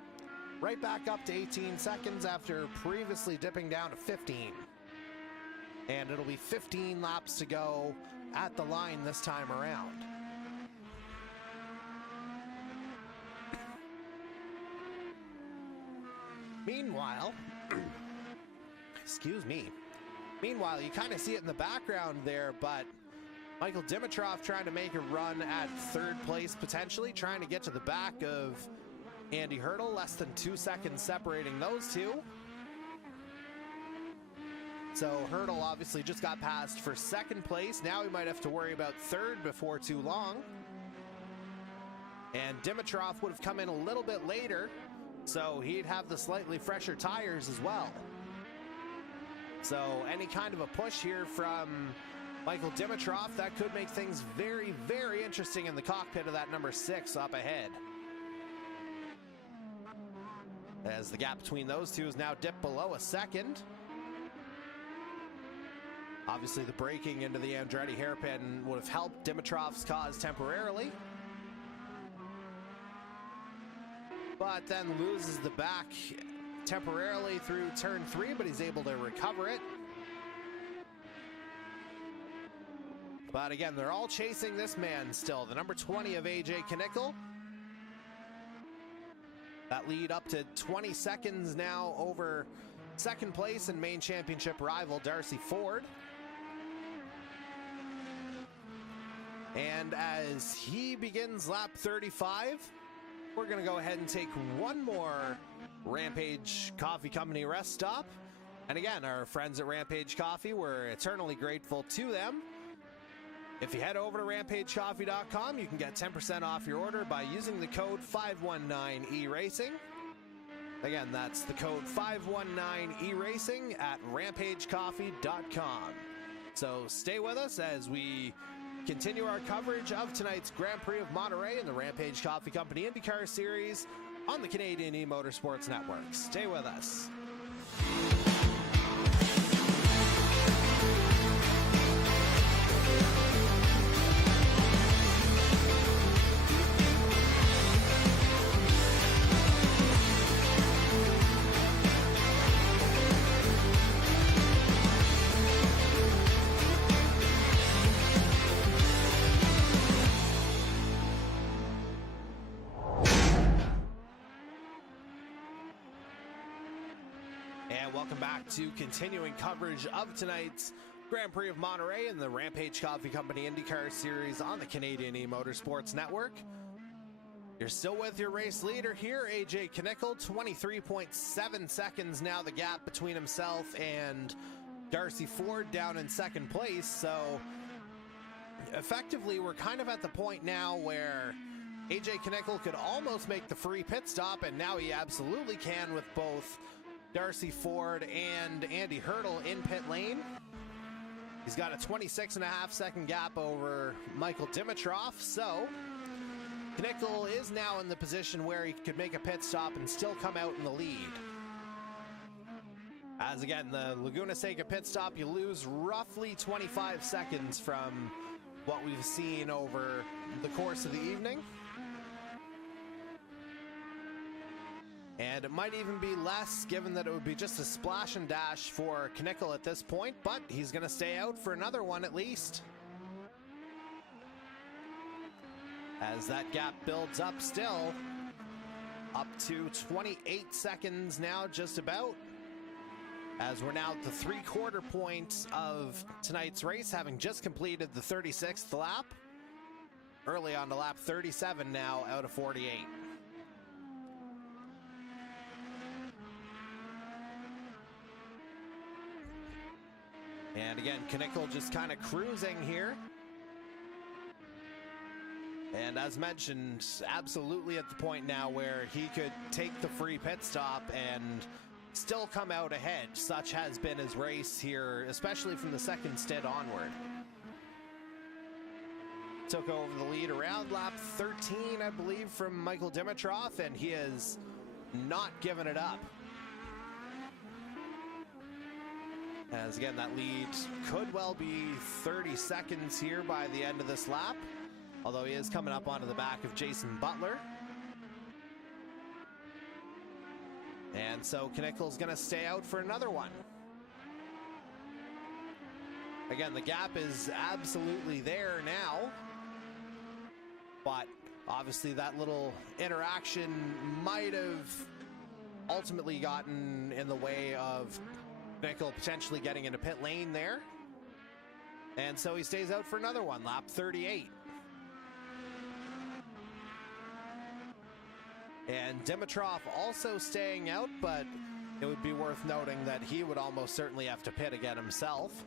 right back up to 18 seconds after previously dipping down to 15. And it'll be 15 laps to go at the line this time around. Meanwhile, excuse me. Meanwhile, you kind of see it in the background there, but Michael Dimitrov trying to make a run at third place, potentially trying to get to the back of Andy Hurdle, less than 2 seconds separating those two. So Hurdle obviously just got passed for second place. Now we might have to worry about third before too long. And Dimitrov would have come in a little bit later, so he'd have the slightly fresher tires as well. So any kind of a push here from Michael Dimitrov, that could make things very, very interesting in the cockpit of that number 6 up ahead. As the gap between those two is now dipped below a second. Obviously the braking into the Andretti hairpin would have helped Dimitrov's cause temporarily, but then loses the back temporarily through turn 3, but he's able to recover it. But again, they're all chasing this man still, the number 20 of AJ Knickel. That lead up to 20 seconds now over second place and main championship rival Darcy Ford. And as he begins lap 35, we're going to go ahead and take one more Rampage Coffee Company rest stop. And again, our friends at Rampage Coffee, we're eternally grateful to them. If you head over to rampagecoffee.com, you can get 10% off your order by using the code 519ERacing. Again, that's the code 519ERacing at rampagecoffee.com. So stay with us as we continue our coverage of tonight's Grand Prix of Monterey and the Rampage Coffee Company IndyCar Series on the Canadian E-Motorsports Network. Stay with us. welcome back to continuing coverage of tonight's Grand Prix of Monterey and the Rampage Coffee Co IndyCar Series on the Canadian E-Motorsports Network. You're still with your race leader here, AJ Knickel, 23.7 seconds now the gap between himself and Darcy Ford down in second place. So effectively, we're kind of at the point now where AJ Knickel could almost make the free pit stop, and now he absolutely can with both Darcy Ford and Andy Hurdle in pit lane. He's got a 26.5 second gap over Michael Dimitrov, so Knickel is now in the position where he could make a pit stop and still come out in the lead. As again, the Laguna Seca pit stop, you lose roughly 25 seconds from what we've seen over the course of the evening. And it might even be less, given that it would be just a splash and dash for Knickel at this point, but he's going to stay out for another one at least. As that gap builds up still, up to 28 seconds now, just about. As we're now at the three-quarter point of tonight's race, having just completed the 36th lap. Early on to lap 37 now, out of 48. And again, Knickel just kind of cruising here. And as mentioned, absolutely at the point now where he could take the free pit stop and still come out ahead. Such has been his race here, especially from the second stint onward. Took over the lead around lap 13, I believe, from Michael Dimitrov, and he has not given it up. As again, that lead could well be 30 seconds here by the end of this lap, although he is coming up onto the back of Jason Butler. And so Knickel's going to stay out for another one. Again, the gap is absolutely there now, but obviously that little interaction might have ultimately gotten in the way of Knickel potentially getting into pit lane there. And so he stays out for another one, lap 38. And Dimitrov also staying out, but it would be worth noting that he would almost certainly have to pit again himself.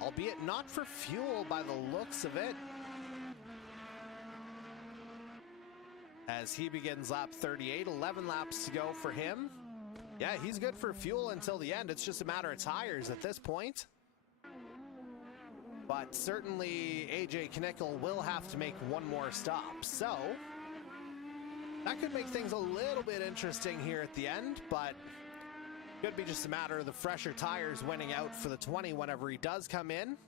Albeit not for fuel by the looks of it. As he begins lap 38, 11 laps to go for him. Yeah, he's good for fuel until the end. It's just a matter of tires at this point. But certainly AJ Knickel will have to make one more stop. So that could make things a little bit interesting here at the end, but could be just a matter of the fresher tires winning out for the 20 whenever he does come in.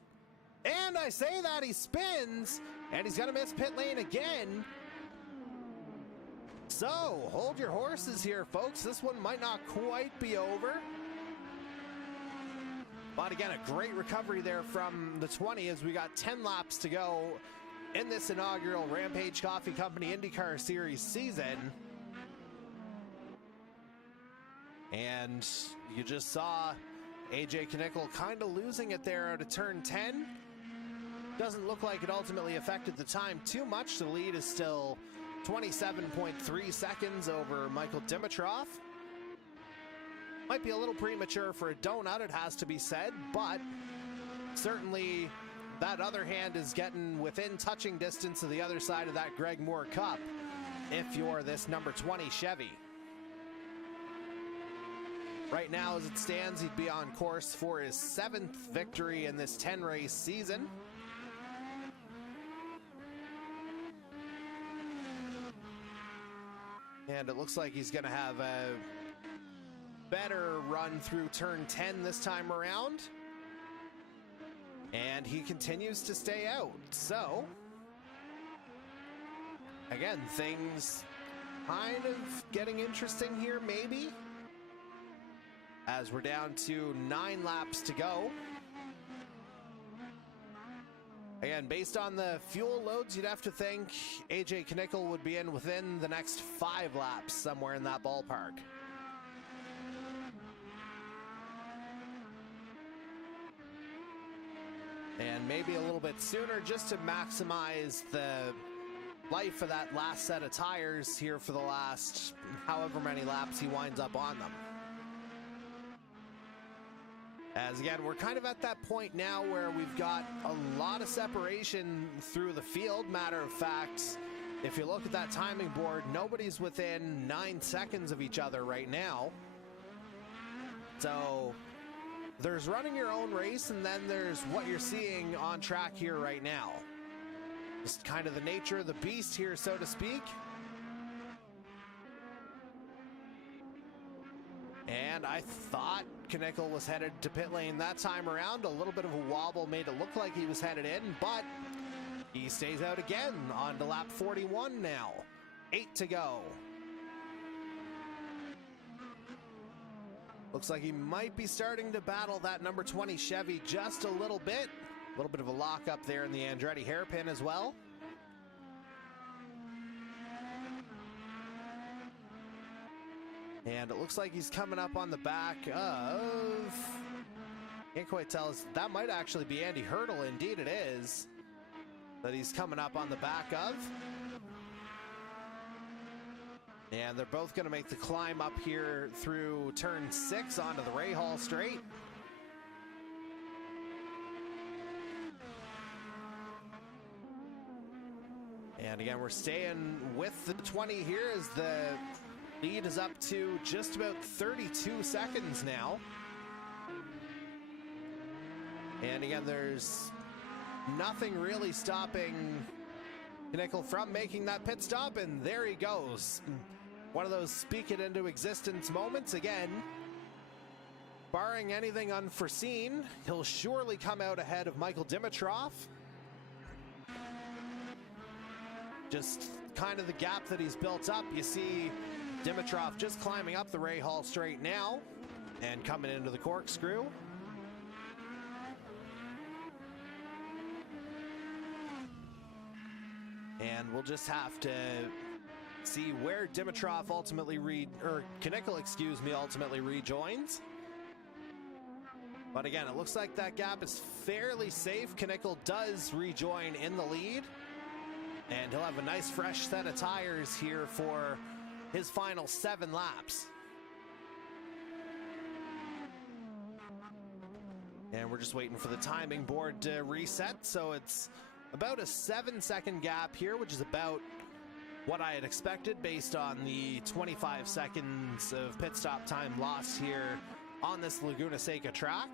And I say that, he spins, and he's going to miss pit lane again. So, hold your horses here, folks. This one might not quite be over. But again, a great recovery there from the 20 as we got 10 laps to go in this inaugural Rampage Coffee Co IndyCar Series season. And you just saw AJ Knickel kind of losing it there out of turn 10. Doesn't look like it ultimately affected the time too much. The lead is still 27.3 seconds over Michael Dimitrov. Might be a little premature for a donut, it has to be said, but certainly that other hand is getting within touching distance of the other side of that Greg Moore Cup if you're this number 20 Chevy. Right now, as it stands, he'd be on course for his 7th victory in this 10-race season. And it looks like he's going to have a better run through turn 10 this time around. And he continues to stay out. So, again, things kind of getting interesting here, maybe. As we're down to 9 laps to go. Again, based on the fuel loads, you'd have to think AJ Knickel would be in within the next 5 laps, somewhere in that ballpark. And maybe a little bit sooner, just to maximize the life of that last set of tires here for the last however many laps he winds up on them. As again, we're kind of at that point now where we've got a lot of separation through the field. Matter of fact, if you look at that timing board, nobody's within 9 seconds of each other right now. So there's running your own race, and then there's what you're seeing on track here right now. Just kind of the nature of the beast here, so to speak. And I thought Knickel was headed to pit lane that time around. A little bit of a wobble made it look like he was headed in, but he stays out again on to lap 41 now. 8 to go. Looks like he might be starting to battle that number 20 Chevy just a little bit. A little bit of a lock up there in the Andretti hairpin as well. And it looks like he's coming up on the back of... Can't quite tell. That might actually be Andy Hurdle. Indeed it is. That he's coming up on the back of. And they're both going to make the climb up here through turn 6 onto the Rahal straight. And again, we're staying with the 20 here as the lead is up to just about 32 seconds now. And again, there's nothing really stopping Knickel from making that pit stop, and there he goes. One of those speak it into existence moments. Again, barring anything unforeseen, he'll surely come out ahead of Michael Dimitrov. Just kind of the gap that he's built up. You see Dimitrov just climbing up the Rahal straight now and coming into the corkscrew. And we'll just have to see where Dimitrov ultimately Knickel, ultimately rejoins. But again, it looks like that gap is fairly safe. Knickel does rejoin in the lead, and he'll have a nice fresh set of tires here for his final 7 laps. And we're just waiting for the timing board to reset, so it's about a 7-second gap here, which is about what I had expected based on the 25 seconds of pit stop time lost here on this Laguna Seca track.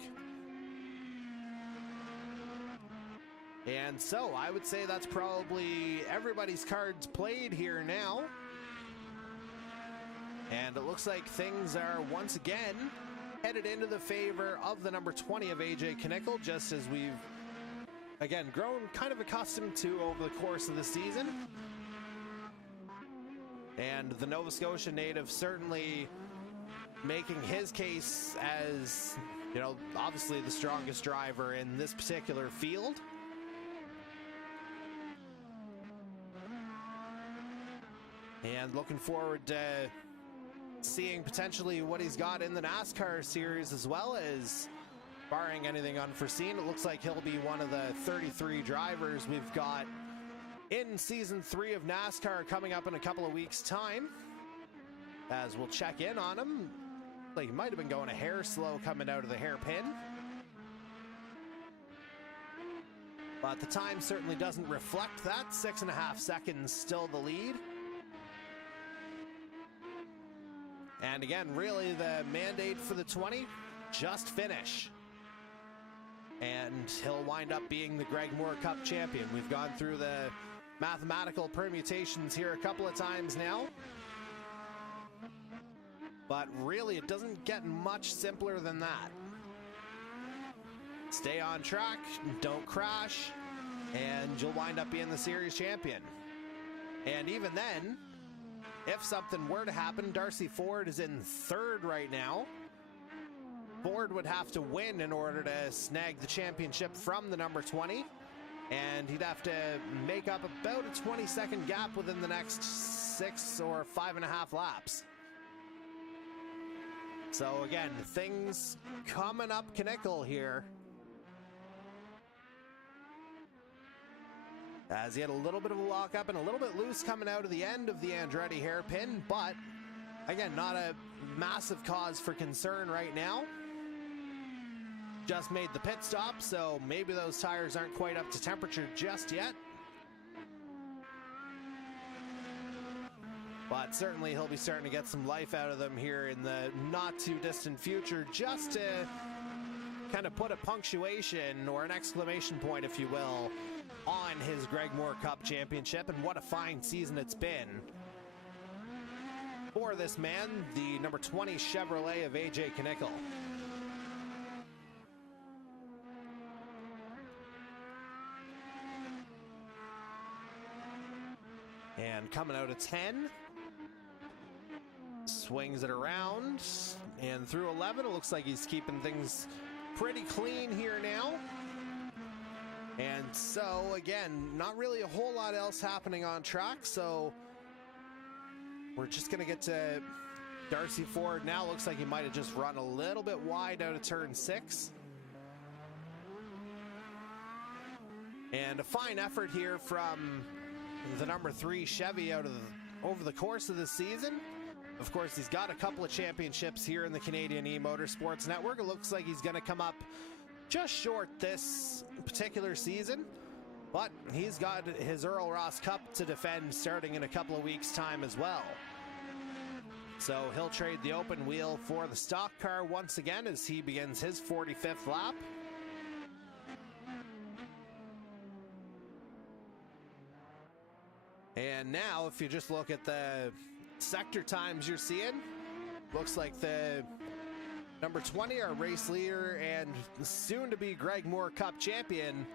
And so I would say that's probably everybody's cards played here now. And it looks like things are once again headed into the favor of the number 20 of AJ Knickel, just as we've again grown kind of accustomed to over the course of the season. And the Nova Scotia native certainly making his case as, you know, obviously the strongest driver in this particular field. And looking forward to seeing potentially what he's got in the NASCAR series, as well as, barring anything unforeseen, it looks like he'll be one of the 33 drivers we've got in season 3 of NASCAR coming up in a couple of weeks' time, as we'll check in on him. Like, he might have been going a hair slow coming out of the hairpin, but the time certainly doesn't reflect that. 6.5 seconds still the lead. And again, really the mandate for the 20, just finish. And he'll wind up being the Greg Moore Cup champion. We've gone through the mathematical permutations here a couple of times now. But really, it doesn't get much simpler than that. Stay on track, don't crash, and you'll wind up being the series champion. And even then, if something were to happen, Darcy Ford is in 3rd right now. Ford would have to win in order to snag the championship from the number 20, and he'd have to make up about a 20-second gap within the next 6 or 5.5 laps. So again, things coming up Knickel here. as he had a little bit of a lockup and a little bit loose coming out of the end of the Andretti hairpin, but again, not a massive cause for concern right now. Just made the pit stop, so maybe those tires aren't quite up to temperature just yet. But certainly he'll be starting to get some life out of them here in the not too distant future, just to kind of put a punctuation or an exclamation point, if you will, on his Greg Moore Cup Championship. And what a fine season it's been for this man, the number 20 Chevrolet of AJ Knickel. And coming out of 10, swings it around and through 11. It looks like he's keeping things pretty clean here now. And so again, not really a whole lot else happening on track, so we're just gonna get to Darcy Ford now. Looks like he might have just run a little bit wide out of turn 6. And a fine effort here from the number 3 Chevy over the course of the season. Of course, he's got a couple of championships here in the Canadian E-Motorsports Network. It looks like he's going to come up just short this particular season, but he's got his Earl Ross Cup to defend starting in a couple of weeks' time as well. So he'll trade the open wheel for the stock car once again as he begins his 45th lap. And now, if you just look at the sector times you're seeing, looks like the number 20, our race leader and soon to be Greg Moore Cup champion,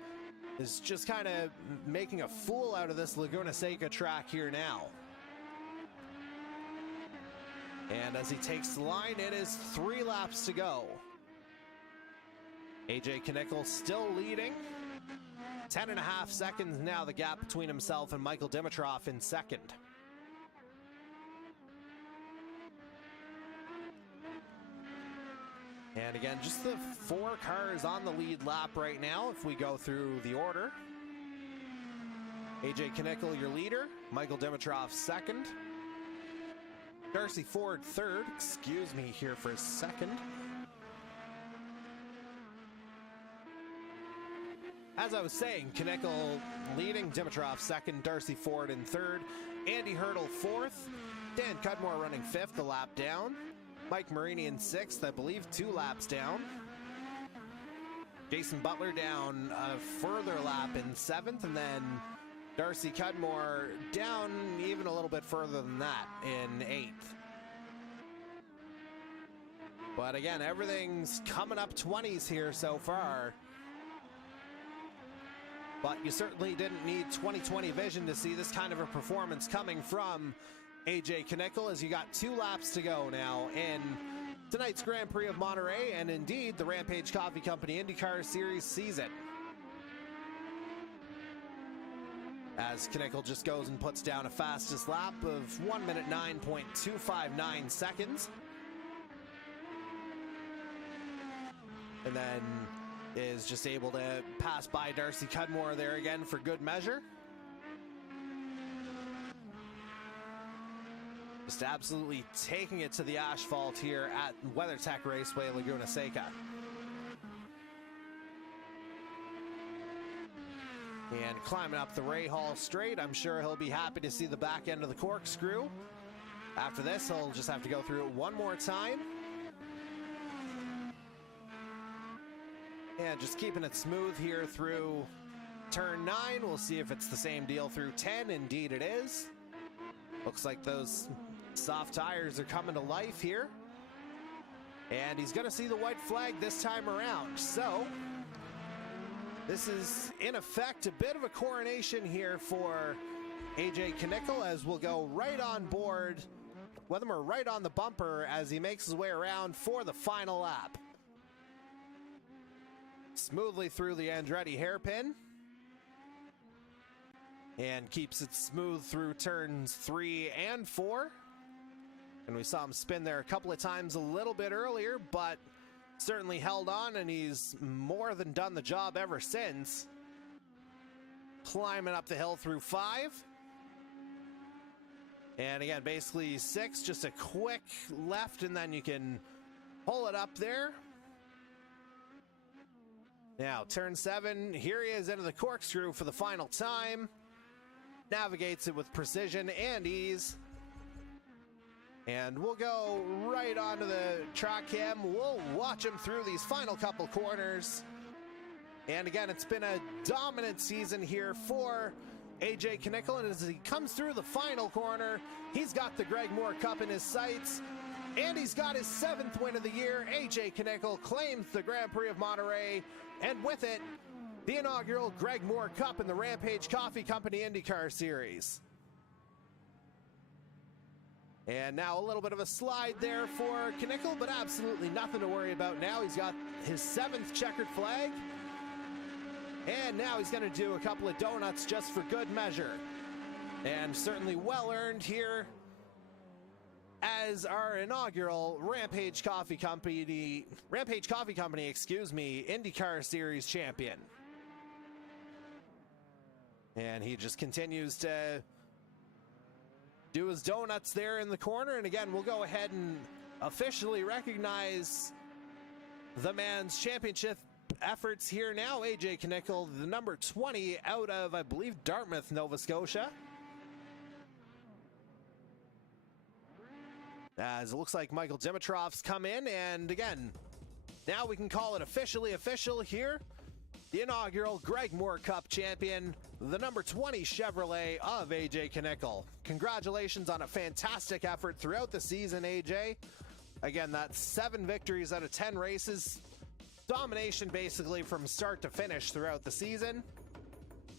is just kind of making a fool out of this Laguna Seca track here now. And as he takes the line, it is 3 laps to go. AJ Knickel still leading. 10.5 seconds now, the gap between himself and Michael Dimitrov in second. And again, just the 4 cars on the lead lap right now if we go through the order. AJ Knickel, your leader. Michael Dimitrov second. Darcy Ford third. Excuse me here for a second. As I was saying, Knickel leading, Dimitrov second, Darcy Ford in third, Andy Hurdle fourth, Dan Cudmore running fifth, a lap down, Mike Marini in sixth, I believe 2 laps down, Jason Butler down a further lap in seventh, and then Darcy Cudmore down even a little bit further than that in eighth. But again, everything's coming up 20s here so far. But you certainly didn't need 20/20 vision to see this kind of a performance coming from AJ Knickel, as you got 2 laps to go now in tonight's Grand Prix of Monterey and indeed the Rampage Coffee Company IndyCar Series season. As Knickel just goes and puts down a fastest lap of 1 minute 9.259 seconds. And then is just able to pass by Darcy Cudmore there again for good measure. Just absolutely taking it to the asphalt here at WeatherTech Raceway, Laguna Seca. And climbing up the Ray Hall straight, I'm sure he'll be happy to see the back end of the corkscrew. After this, he'll just have to go through it one more time. And just keeping it smooth here through turn 9. We'll see if it's the same deal through 10. Indeed it is. Looks like those soft tires are coming to life here. And he's going to see the white flag this time around. So this is, in effect, a bit of a coronation here for AJ Knickel, as we'll go right on board with him, or right on the bumper, as he makes his way around for the final lap. Smoothly through the Andretti hairpin. And keeps it smooth through turns 3 and 4. And we saw him spin there a couple of times a little bit earlier, but certainly held on, and he's more than done the job ever since. climbing up the hill through 5. And again, basically 6, just a quick left, and then you can pull it up there. Now, turn 7, here he is into the corkscrew for the final time. Navigates it with precision and ease. And we'll go right onto the track cam. We'll watch him through these final couple corners. And again, it's been a dominant season here for AJ Knickel, and as he comes through the final corner, he's got the Greg Moore Cup in his sights, and he's got his 7th win of the year. AJ Knickel claims the Grand Prix of Monterey, and with it, the inaugural Greg Moore Cup in the Rampage Coffee Company IndyCar Series. And now a little bit of a slide there for Knickel, but absolutely nothing to worry about now. He's got his 7th checkered flag. And now he's going to do a couple of donuts just for good measure. And certainly well earned here as our inaugural Rampage Coffee Company, IndyCar Series champion. And he just continues to do his donuts there in the corner. And again, we'll go ahead and officially recognize the man's championship efforts here now. AJ Knickel, the number 20 out of, I believe, Dartmouth, Nova Scotia. As it looks like Michael Dimitrov's come in, and again, now we can call it officially official here. The inaugural Greg Moore Cup champion, the number 20 Chevrolet of AJ Knickel. Congratulations on a fantastic effort throughout the season, AJ. Again, that's 7 victories out of 10 races. Domination basically from start to finish throughout the season.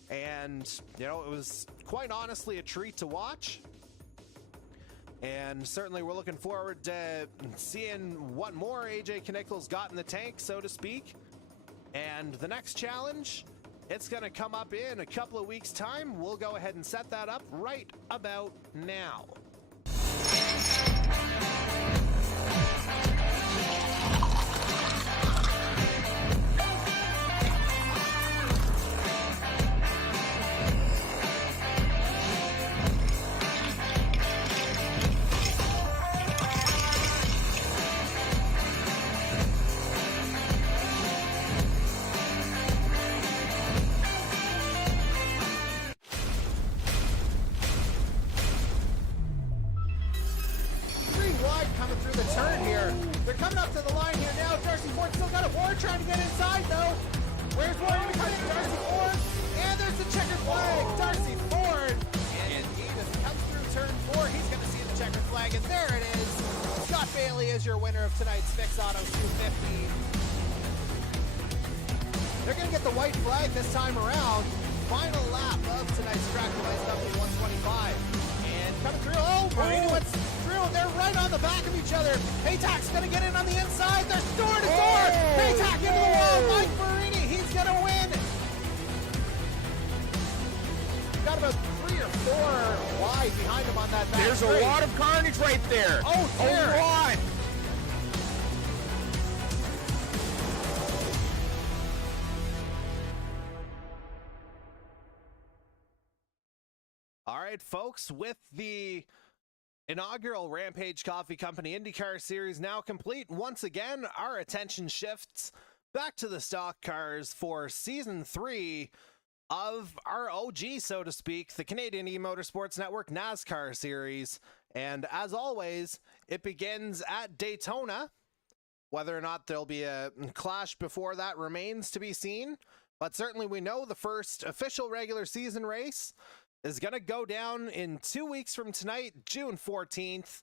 And, you know, it was quite honestly a treat to watch. And certainly we're looking forward to seeing what more AJ Knickel's got in the tank, so to speak. And the next challenge, it's going to come up in a couple of weeks' time. We'll go ahead and set that up right about now. Trying to get inside though. Where's Ward? Darcy Ford, and there's the checkered flag. Darcy Ford, and indeed, as he comes through turn 4, he's going to see the checkered flag, and there it is. Scott Bailey is your winner of tonight's Fix Auto 250. They're going to get the white flag this time around. Final lap of tonight's track device number 125, and coming through. Oh, Marini went through. They're right on the back of each other. Paytack's going to get in on the inside. They're door to door. Paytack into the wall. Mike Marini, he's going to win. Got about 3 or 4 wide behind him on that back. There's a lot of carnage right there. Oh, dear. A lot. All right, folks, with the inaugural Rampage Coffee Company IndyCar Series now complete, once again, our attention shifts back to the stock cars for Season 3 of our OG, so to speak, the Canadian E-Motorsports Network NASCAR Series. And as always, it begins at Daytona. Whether or not there'll be a clash before that remains to be seen. But certainly we know the first official regular season race is going to go down in 2 weeks from tonight, June 14th.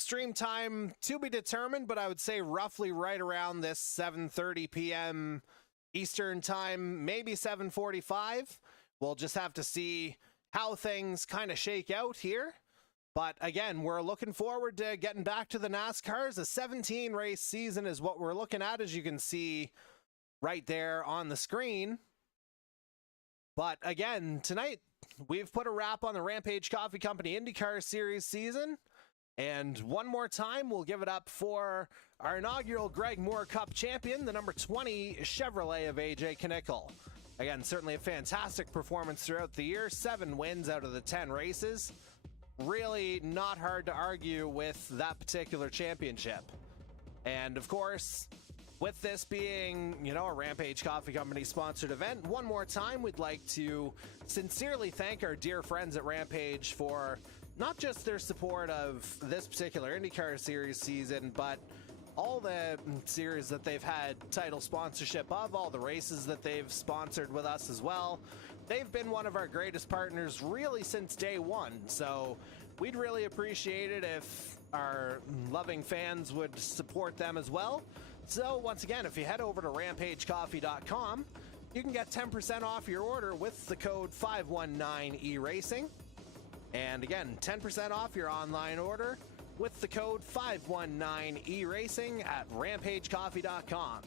Stream time to be determined, but I would say roughly right around this 7:30 p.m. Eastern time, maybe 7:45. We'll just have to see how things kind of shake out here. But again, we're looking forward to getting back to the NASCARs. A 17 race season is what we're looking at, as you can see right there on the screen. But again, tonight, we've put a wrap on the Rampage Coffee Company IndyCar Series season. And one more time, we'll give it up for our inaugural Greg Moore Cup champion, the number 20 Chevrolet of AJ Knickel. Again, certainly a fantastic performance throughout the year. 7 wins out of the 10 races. Really not hard to argue with that particular championship. And of course, with this being, a Rampage Coffee Company sponsored event, one more time, we'd like to sincerely thank our dear friends at Rampage for not just their support of this particular IndyCar Series season, but all the series that they've had title sponsorship of, all the races that they've sponsored with us as well. They've been one of our greatest partners really since day one, so we'd really appreciate it if our loving fans would support them as well. So once again, if you head over to rampagecoffee.com, you can get 10% off your order with the code 519ERacing. And again, 10% off your online order with the code 519ERacing at rampagecoffee.com.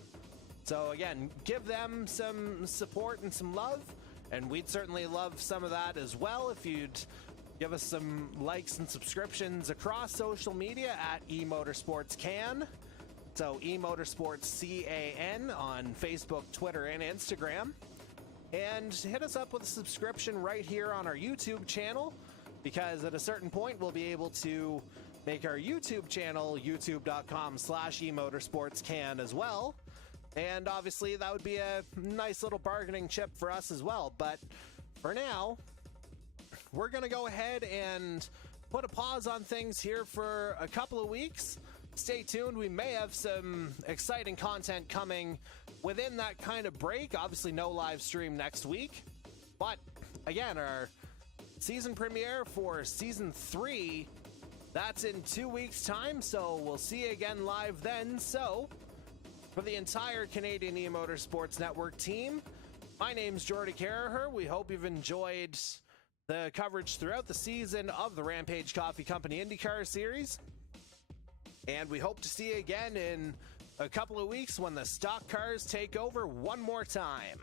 So again, give them some support and some love, and we'd certainly love some of that as well if you'd give us some likes and subscriptions across social media at E-Motorsports Can. So E-Motorsports CAN on Facebook, Twitter, and Instagram. And hit us up with a subscription right here on our YouTube channel, because at a certain point we'll be able to make our YouTube channel youtube.com/eMotorsportsCan as well. And obviously that would be a nice little bargaining chip for us as well. But for now, we're going to go ahead and put a pause on things here for a couple of weeks. Stay tuned. We may have some exciting content coming within that kind of break. Obviously no live stream next week. But again, our season premiere for season 3, that's in 2 weeks' time, so we'll see you again live then. So, for the entire Canadian E-Motorsports Network team, my name's Jordy Carraher. We hope you've enjoyed the coverage throughout the season of the Rampage Coffee Company IndyCar Series. And we hope to see you again in a couple of weeks when the stock cars take over one more time.